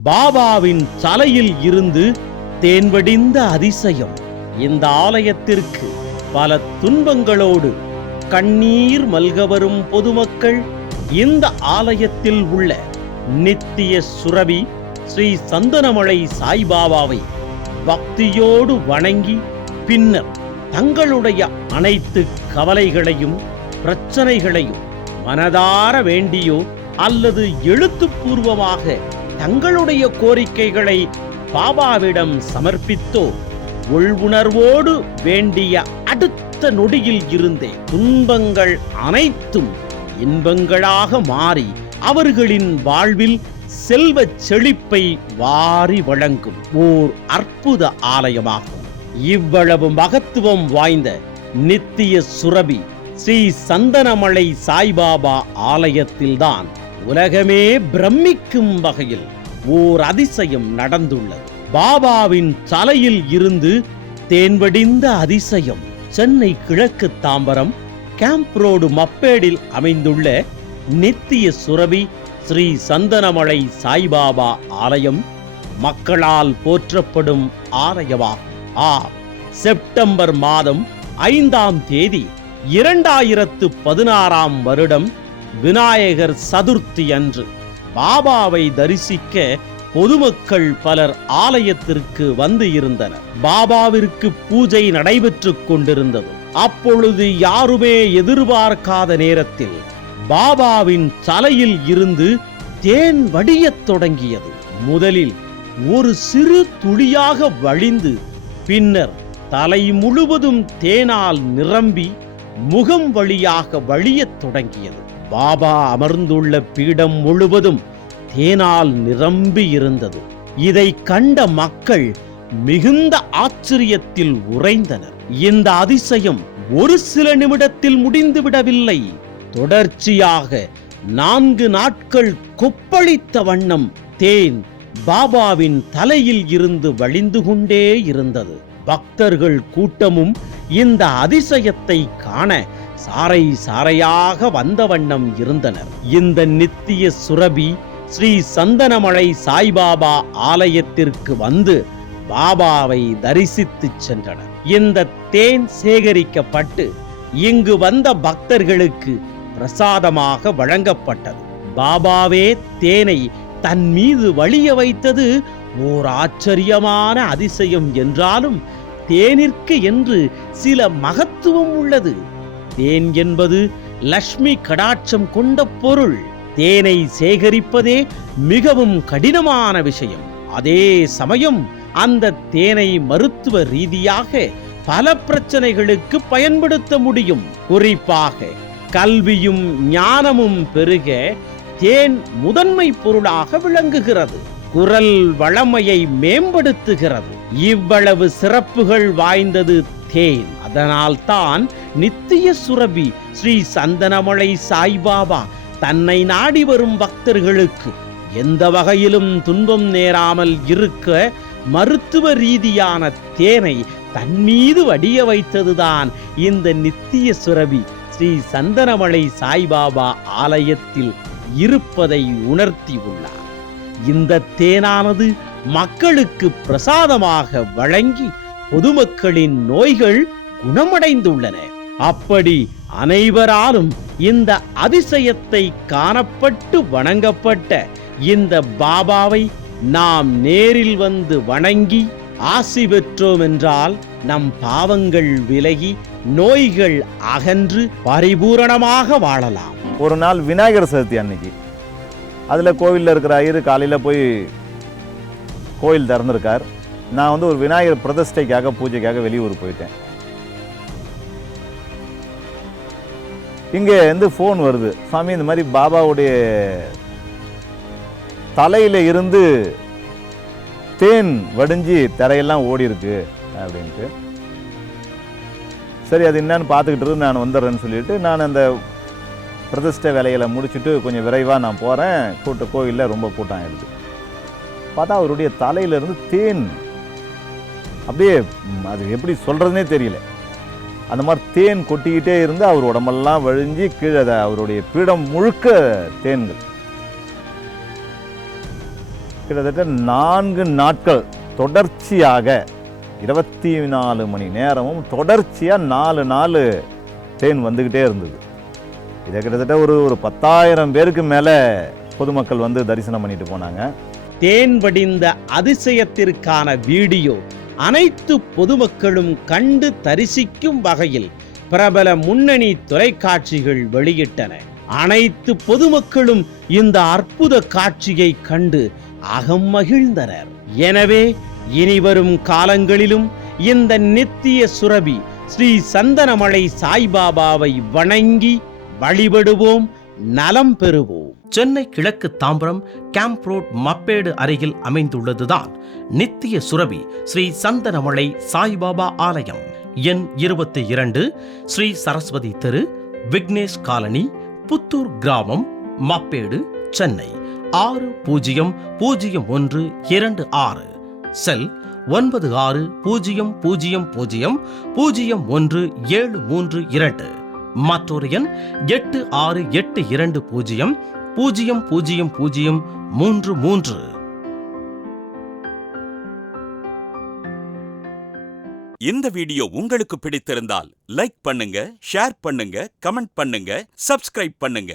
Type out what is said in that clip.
பாபாவின் தலையில் இருந்து தேன்வடிந்த அதிசயம். இந்த ஆலயத்திற்கு பல துன்பங்களோடு கண்ணீர் மல்க வரும் பொதுமக்கள் இந்த ஆலயத்தில் உள்ள நித்திய சுரபி ஸ்ரீ சந்தனமலை சாய்பாபாவை பக்தியோடு வணங்கி பின்னர் தங்களுடைய அனைத்து கவலைகளையும் பிரச்சனைகளையும் மனதார வேண்டியோ அல்லது எழுத்துப்பூர்வமாக தங்களுடைய கோரிக்கைகளை பாபாவிடம் சமர்ப்பித்தோ உள்வுணர்வோடு வேண்டிய அடுத்த நொடியில் இருந்தே துன்பங்கள் அனைத்தும் இன்பங்களாக மாறி அவர்களின் வாழ்வில் செல்வ செழிப்பை வாரி வழங்கும் ஓர் அற்புத ஆலயமாகும். இவ்வளவு மகத்துவம் வாய்ந்த நித்திய சுரபி ஸ்ரீ சந்தனமலை சாய்பாபா ஆலயத்தில்தான் உலகமே பிரமிக்கும் வகையில் ஓர் அதிசயம் நடந்துள்ளது. பாபாவின் தலையில் இருந்து தேன்வடிந்த அதிசயம். சென்னை கிழக்கு தாம்பரம் கேம்ப் ரோடு மப்பேடில் அமைந்துள்ள நித்திய சுரபி ஸ்ரீ சந்தனமலை சாய்பாபா ஆலயம் மக்களால் போற்றப்படும் ஆலயமாகும் ஆ செப்டம்பர் மாதம் ஐந்தாம் தேதி இரண்டாயிரத்து பதினாறாம் வருடம் விநாயகர் சதுர்த்தி அன்று. பாபாவை தரிசிக்க பொதுமக்கள் பலர் ஆலயத்திற்கு வந்து இருந்தனர். பாபாவிற்கு பூஜை நடைபெற்றுக் கொண்டிருந்தது. அப்பொழுது யாருமே எதிர்பார்க்காத நேரத்தில் பாபாவின் தலையில் இருந்து தேன் வடியத் தொடங்கியது. முதலில் ஒரு சிறு துளியாக வழிந்து பின்னர் தலை முழுவதும் தேனால் நிரம்பி முகம் வழியாக வழியத் தொடங்கியது. பாபா அமர்ந்துள்ள பீடம் முழுவதும் தேனால் நிரம்பி இருந்தது. இதை கண்ட மக்கள் மிகுந்த ஆச்சரியத்தில் உறைந்தனர். இந்த அதிசயம் ஒரு சில நிமிடத்தில் முடிந்து விடவில்லை தொடர்ச்சியாக நான்கு நாட்கள் கொப்பளித்த வண்ணம் தேன் பாபாவின் தலையில் இருந்து வழிந்து கொண்டே இருந்தது. பக்தர்கள் கூட்டமும் இந்த அதிசயத்தை காண சாறை சாறையாக வந்த வண்ணம் இருந்தனர். இந்த நித்திய சுரபி ஸ்ரீ சந்தனமலை சாய்பாபா ஆலயத்திற்கு வந்து பாபாவை தரிசித்துச் சென்றனர். இந்த தேன் சேகரிக்கப்பட்டு இங்கு வந்த பக்தர்களுக்கு பிரசாதமாக வழங்கப்பட்டது. பாபாவே தேனை தன் மீது வழிய வைத்தது ஓர் ஆச்சரியமான அதிசயம் என்றாலும் தேனிற்கு என்று சில மகத்துவம் உள்ளது. தேன் என்பது லக்ஷ்மி கடாட்சம் கொண்ட பொருள். தேனை சேகரிப்பதே மிகவும் கடினமான விஷயம். அதே சமயம் அந்த தேனை மருத்துவ ரீதியாக பல பிரச்சனைகளுக்கு பயன்படுத்த முடியும். குறிப்பாக கல்வியும் ஞானமும் பெருக தேன் முதன்மை பொருளாக விளங்குகிறது. குரல் வளமையை மேம்படுத்துகிறது. இவ்வளவு சிறப்புகள் வாய்ந்தது தேன். அதனால்தான் நித்திய சுரபி ஸ்ரீ சந்தனமலை சாய்பாபா தன்னை நாடி வரும் பக்தர்களுக்கு எந்த வகையிலும் துன்பம் நேராமல் இருக்க மருத்துவ ரீதியான தேனை தன்மீது வடிய வைத்ததுதான் இந்த நித்திய சுரபி ஸ்ரீ சந்தனமலை சாய்பாபா ஆலயத்தில் இருப்பதை உணர்த்தி உள்ளார். இந்த தேனானது மக்களுக்கு பிரசாதமாக வழங்கி பொதுமக்களின் நோய்கள் குணமடைந்துள்ளன. அப்படி அனைவராலும் இந்த அதிசயத்தை காணப்பட்டு வணங்கப்பட்ட இந்த பாபாவை நாம் நேரில் வந்து வணங்கி ஆசி பெற்றோம் என்றால் நம் பாவங்கள் விலகி நோய்கள் அகன்று பரிபூரணமாக வாழலாம். ஒரு நாள் விநாயகர் சதுர்த்தி அன்னைக்கு. அதில் கோவிலில் இருக்கிற ஐயர் காலையில் போய் கோயில் திறந்திருக்கார். நான் வந்து ஒரு விநாயகர் பிரதிஷ்டைக்காக பூஜைக்காக வெளியூர் போயிட்டேன். இங்கே வந்து ஃபோன் வருது. சாமி இந்த மாதிரி பாபாவுடைய தலையில் இருந்து தேன் வடிஞ்சு தரையெல்லாம் ஓடி இருக்கு அப்படின்ட்டு. சரி அது என்னன்னு பார்த்துக்கிட்டு இருந்து நான் வந்துடுறேன்னு சொல்லிட்டு நான் அந்த பிரதிஷ்டை வேலைகளை முடிச்சுட்டு கொஞ்சம் விரைவாக நான் போகிறேன் கூட்ட கோயிலில் ரொம்ப கூட்டம் ஆயிடுது. பார்த்தா அவருடைய தலையிலிருந்து தேன். அப்படியே அது எப்படி சொல்கிறதுனே தெரியல. அந்த மாதிரி தேன் கொட்டிக்கிட்டே இருந்து அவர் உடம்பெல்லாம் வழிஞ்சு கீழே அதை அவருடைய பீடம் முழுக்க தேன்கள். கிட்டத்தட்ட நான்கு நாட்கள் தொடர்ச்சியாக இருபத்தி நாலு மணி நேரமும் தொடர்ச்சியாக நாலு நாள் தேன் வந்துக்கிட்டே இருந்தது. இதை கிட்டத்தட்ட ஒரு ஒரு பத்தாயிரம் பேருக்கு மேலே பொதுமக்கள் வந்து தரிசனம் பண்ணிட்டு போனாங்க. தேன் வடிந்த அதிசயத்திற்கான வீடியோ அனைத்து பொதுமக்களும் கண்டு தரிசிக்கும் வகையில் பிரபல முன்னணி தொலைக்காட்சிகள் வெளியிட்டன. அனைத்து பொதுமக்களும் இந்த அற்புத காட்சியை கண்டு அகம் மகிழ்ந்தனர். எனவே இனிவரும் காலங்களிலும் இந்த நித்திய சுரபி ஸ்ரீ சந்தனமலை சாய்பாபாவை வணங்கி வழிபடுவோம் நலம் பெறுவோம். சென்னை கிழக்கு தாம்பரம் கேம்ப் ரோட் மப்பேடு அருகில் அமைந்துள்ளதுதான். நித்திய சுரபி ஸ்ரீ சந்தனமலை சாய்பாபா ஆலயம். எண் இருபத்தி இரண்டு ஸ்ரீ சரஸ்வதி தெரு விக்னேஷ் காலனி புத்தூர் கிராமம் மப்பேடு சென்னை. ஆறு பூஜ்ஜியம் பூஜ்ஜியம் ஒன்று இரண்டு ஆறு. செல் ஒன்பது ஆறு பூஜ்ஜியம் பூஜ்ஜியம் பூஜ்ஜியம் பூஜ்ஜியம் ஒன்று ஏழு மூன்று இரண்டு. மற்றொரு எண் எட்டு ஆறு எட்டு இரண்டு பூஜ்ஜியம் பூஜ்ஜியம் பூஜ்ஜியம் பூஜ்ஜியம் மூன்று மூன்று. இந்த வீடியோ உங்களுக்கு பிடித்திருந்தால் லைக் பண்ணுங்க ஷேர் பண்ணுங்க கமெண்ட் பண்ணுங்க சப்ஸ்கிரைப் பண்ணுங்க.